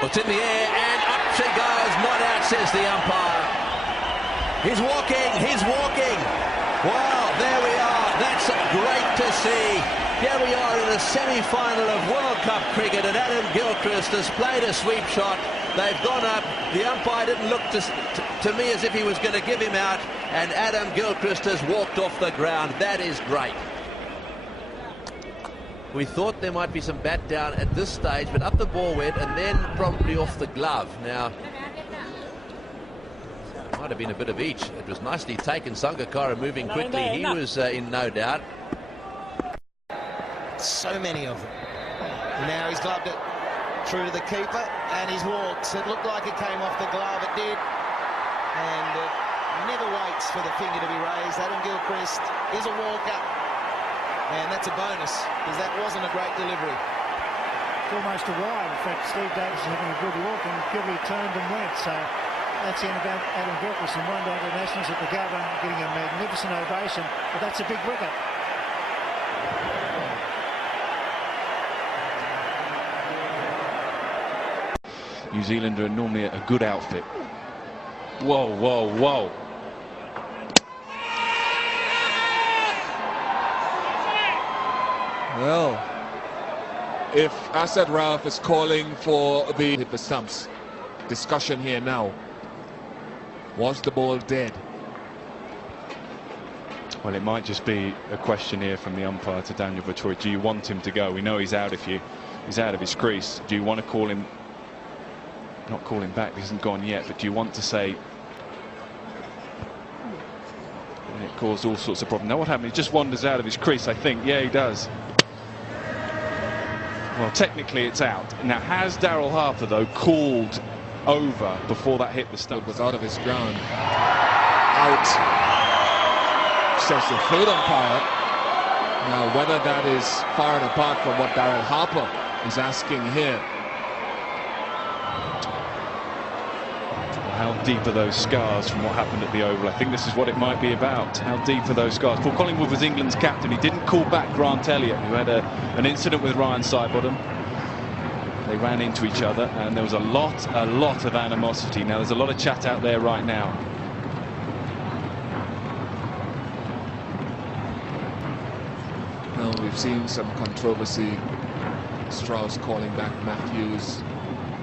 It's in the air, and up she goes. Not out, says the umpire. He's walking, he's walking. Wow, there we are. That's great to see. Here we are in the semi-final of World Cup cricket, and Adam Gilchrist has played a sweep shot. They've gone up. The umpire didn't look to me as if he was going to give him out, and Adam Gilchrist has walked off the ground. That is great. We thought there might be some bat down at this stage, but up the ball went and then probably off the glove. Now, might have been a bit of each. It was nicely taken. Sangakkara moving quickly. He was in no doubt. So many of them. Now he's gloved it through to the keeper and he's walked. It looked like it came off the glove. It did. And never waits for the finger to be raised. Adam Gilchrist is a walker. And that's a bonus, because that wasn't a great delivery. It's almost a wide. In fact, Steve Davis is having a good look, and Gilby turned and went. So that's the end about Adam Gilchrist, and one day to the Nationals at the Gabba, getting a magnificent ovation. But that's a big wicket. New Zealand are normally a good outfit. Whoa, whoa, whoa. Well, if Asad Rauf is calling for the hit the stumps, discussion here now. Was the ball dead? Well, it might just be a question here from the umpire to Daniel Vettori. Do you want him to go? We know he's out he's out of his crease. Do you want to call him? Not call him back. He hasn't gone yet. But do you want to say? And it caused all sorts of problems. Now what happened? He just wanders out of his crease, I think. Yeah, he does. Well, technically it's out. Now, has Daryl Harper, though, called over before that hit the stump? It was out of his ground. Out, says the third umpire. Now, whether that is far and apart from what Daryl Harper is asking here. How deep are those scars from what happened at the Oval? I think this is what it might be about. How deep are those scars? Paul Collingwood was England's captain. He didn't call back Grant Elliott, who had an incident with Ryan Sidebottom. They ran into each other, and there was a lot of animosity. Now, there's a lot of chat out there right now. Now, we've seen some controversy. Strauss calling back Matthews.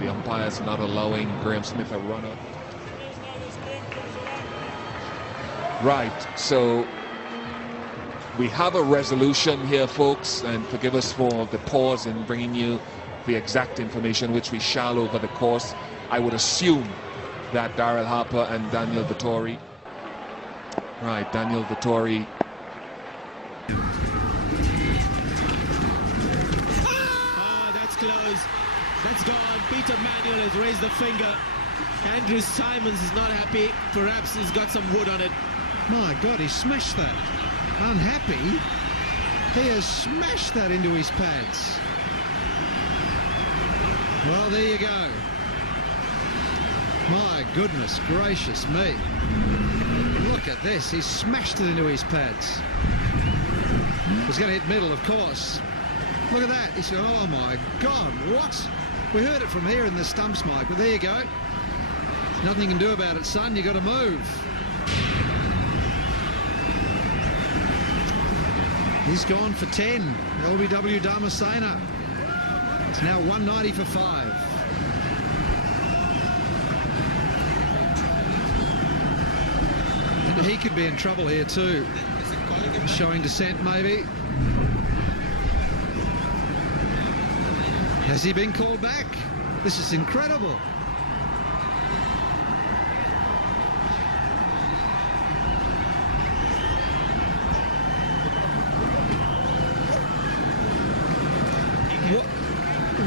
The umpires not allowing Graham Smith a run-up. Right, so we have a resolution here, folks, and forgive us for the pause in bringing you the exact information, which we shall over the course. I would assume that Daryl Harper and Daniel Vettori. Right, Daniel Vettori. Ah, that's close. That's gone. Peter Manuel has raised the finger. Andrew Simons is not happy. Perhaps he's got some wood on it. My God, he smashed that. Unhappy? He has smashed that into his pads. Well, there you go. My goodness gracious me. Look at this. He's smashed it into his pads. He's going to hit middle, of course. Look at that. He said, oh my God, what? We heard it from here in the stumps, Mike, but there you go. Nothing you can do about it, son. You got to move. He's gone for 10. LBW Dharmasena. It's now 190 for 5. And he could be in trouble here too. Showing dissent, maybe. Has he been called back? This is incredible.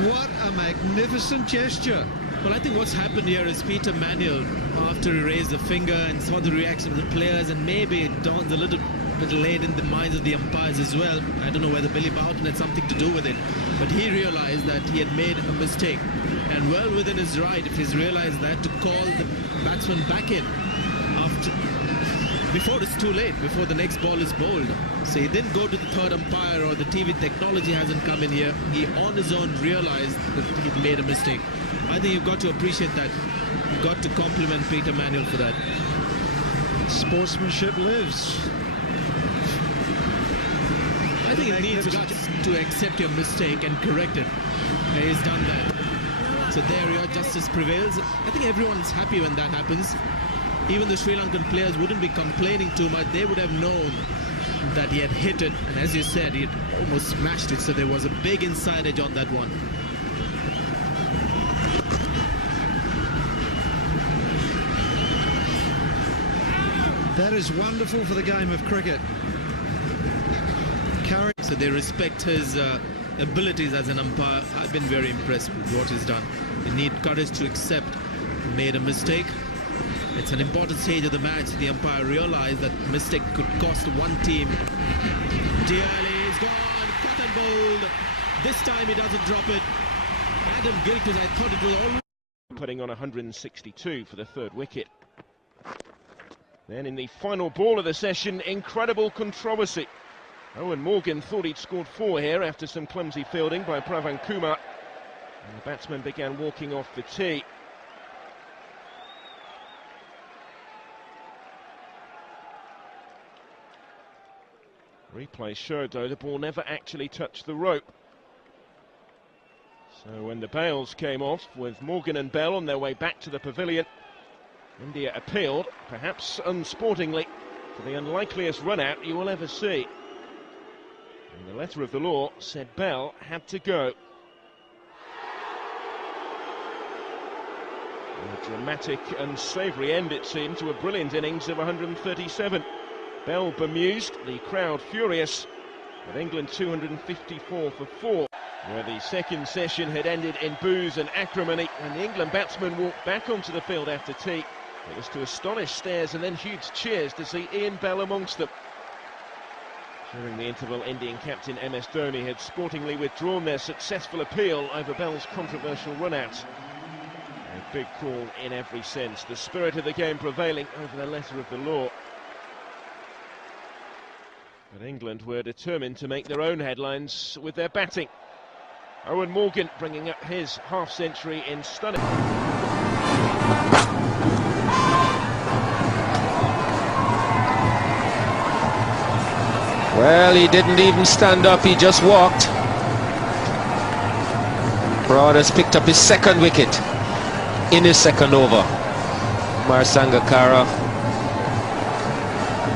What a magnificent gesture. Well, I think what's happened here is Peter Manuel, after he raised the finger and saw the reaction of the players, and maybe it dawns a little bit late in the minds of the umpires as well. I don't know whether Billy Boughton had something to do with it, but he realized that he had made a mistake, and well within his right, if he's realized that, to call the batsman back in after. before it's too late, before the next ball is bowled. So he didn't go to the third umpire or the TV technology hasn't come in here. He on his own realized that he'd made a mistake. I think you've got to appreciate that. You've got to compliment Peter Manuel for that. Sportsmanship lives. I think it needs guts to accept your mistake and correct it. And he's done that. So there your justice prevails. I think everyone's happy when that happens. Even the Sri Lankan players wouldn't be complaining too much. They would have known that he had hit it. And as you said, he had almost smashed it. So there was a big inside edge on that one. That is wonderful for the game of cricket. So they respect his abilities as an umpire. I've been very impressed with what he's done. They need courage to accept he made a mistake. It's an important stage of the match. The umpire realized that mistake could cost one team. Dearly is gone, cut and bowled. This time he doesn't drop it. Adam Gilchrist, I thought it was already putting on 162 for the third wicket. Then in the final ball of the session, incredible controversy. Owen Morgan thought he'd scored 4 here after some clumsy fielding by Pravan Kumar. And the batsman began walking off the tee. Replay showed, though, the ball never actually touched the rope. So when the bails came off, with Morgan and Bell on their way back to the pavilion, India appealed, perhaps unsportingly, for the unlikeliest run-out you will ever see. And the letter of the law said Bell had to go. A dramatic and savoury end, it seemed, to a brilliant innings of 137. Bell bemused, the crowd furious, with England 254 for 4, where the second session had ended in boos and acrimony, and the England batsmen walked back onto the field after tea. It was to astonished stares and then huge cheers to see Ian Bell amongst them. During the interval, Indian captain MS Dhoni had sportingly withdrawn their successful appeal over Bell's controversial run-out. A big call in every sense, the spirit of the game prevailing over the letter of the law. But England were determined to make their own headlines with their batting. Owen Morgan bringing up his half-century in stunning. Well, he didn't even stand up, he just walked. Broad has picked up his second wicket in his second over. Kumar Sangakkara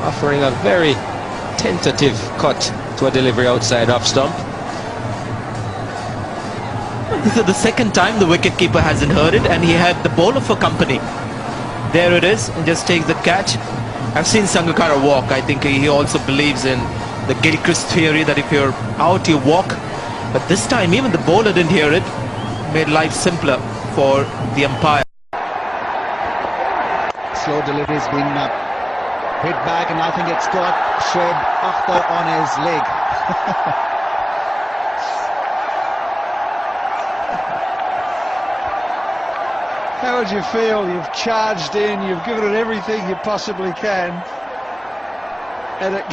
offering a very tentative cut to a delivery outside off stump. This is the second time the wicketkeeper hasn't heard it, and he had the bowler for company. There it is, and just takes the catch. I've seen Sangakkara walk. I think he also believes in the Gilchrist theory that if you're out, you walk. But this time, even the bowler didn't hear it. Made life simpler for the umpire. Slow delivery's been hit back, and I think it's got Shoaib Akhtar on his leg. How would you feel? You've charged in, you've given it everything you possibly can, and it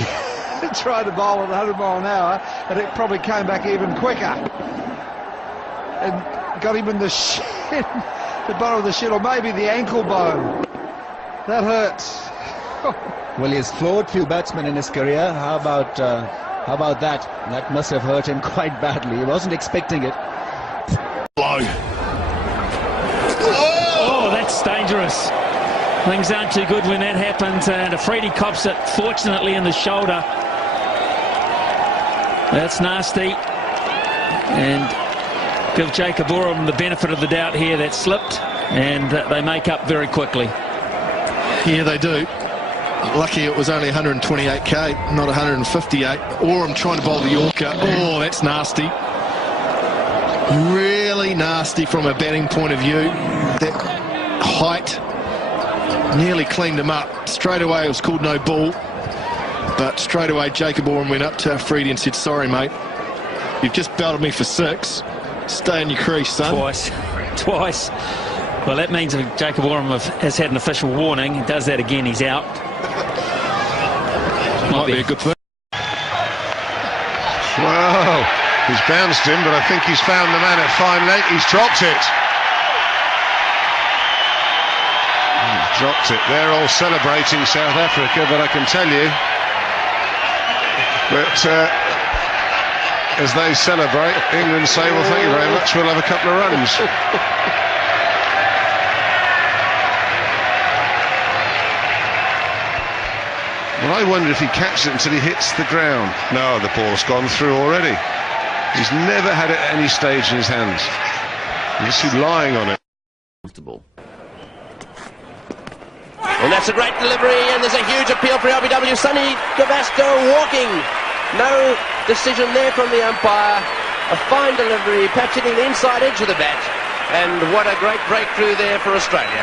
tried to bowl at 100 mile an hour, and it probably came back even quicker and got him in the shin, the bottom of the shin, or maybe the ankle bone. That hurts. Well, he's floored few batsmen in his career. How about that? That must have hurt him quite badly. He wasn't expecting it. Low. Oh, that's dangerous. Things aren't too good when that happens, and Afridi cops it, fortunately, in the shoulder. That's nasty. And give Jacob Oram the benefit of the doubt here. That slipped, and they make up very quickly. Yeah, they do. Lucky it was only 128k, not 158. Oram trying to bowl the Yorker. Oh, that's nasty. Really nasty from a batting point of view. That height nearly cleaned him up. Straight away it was called no ball. But straight away Jacob Oram went up to Afridi and said, sorry, mate. You've just belted me for 6. Stay in your crease, son. Twice. Well, that means that Jacob Oram has had an official warning. He does that again, he's out. Might be a good thing. Well, he's bounced him, but I think he's found the man at fine leg. He's dropped it. He's dropped it. They're all celebrating South Africa, but I can tell you that as they celebrate, England say, well, thank you very much, we'll have a couple of runs. Well, I wonder if he catches it until he hits the ground. No, the ball's gone through already. He's never had it at any stage in his hands. You just see lying on it. And that's a great delivery, and there's a huge appeal for LBW. Sonny Gavaskar walking. No decision there from the umpire. A fine delivery, perhaps hitting the inside edge of the bat. And what a great breakthrough there for Australia.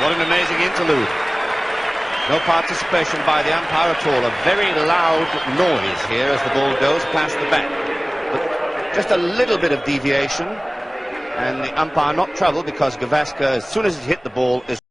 What an amazing interlude. No participation by the umpire at all. A very loud noise here as the ball goes past the bat. But just a little bit of deviation, and the umpire not troubled because Gavaskar, as soon as he hit the ball, is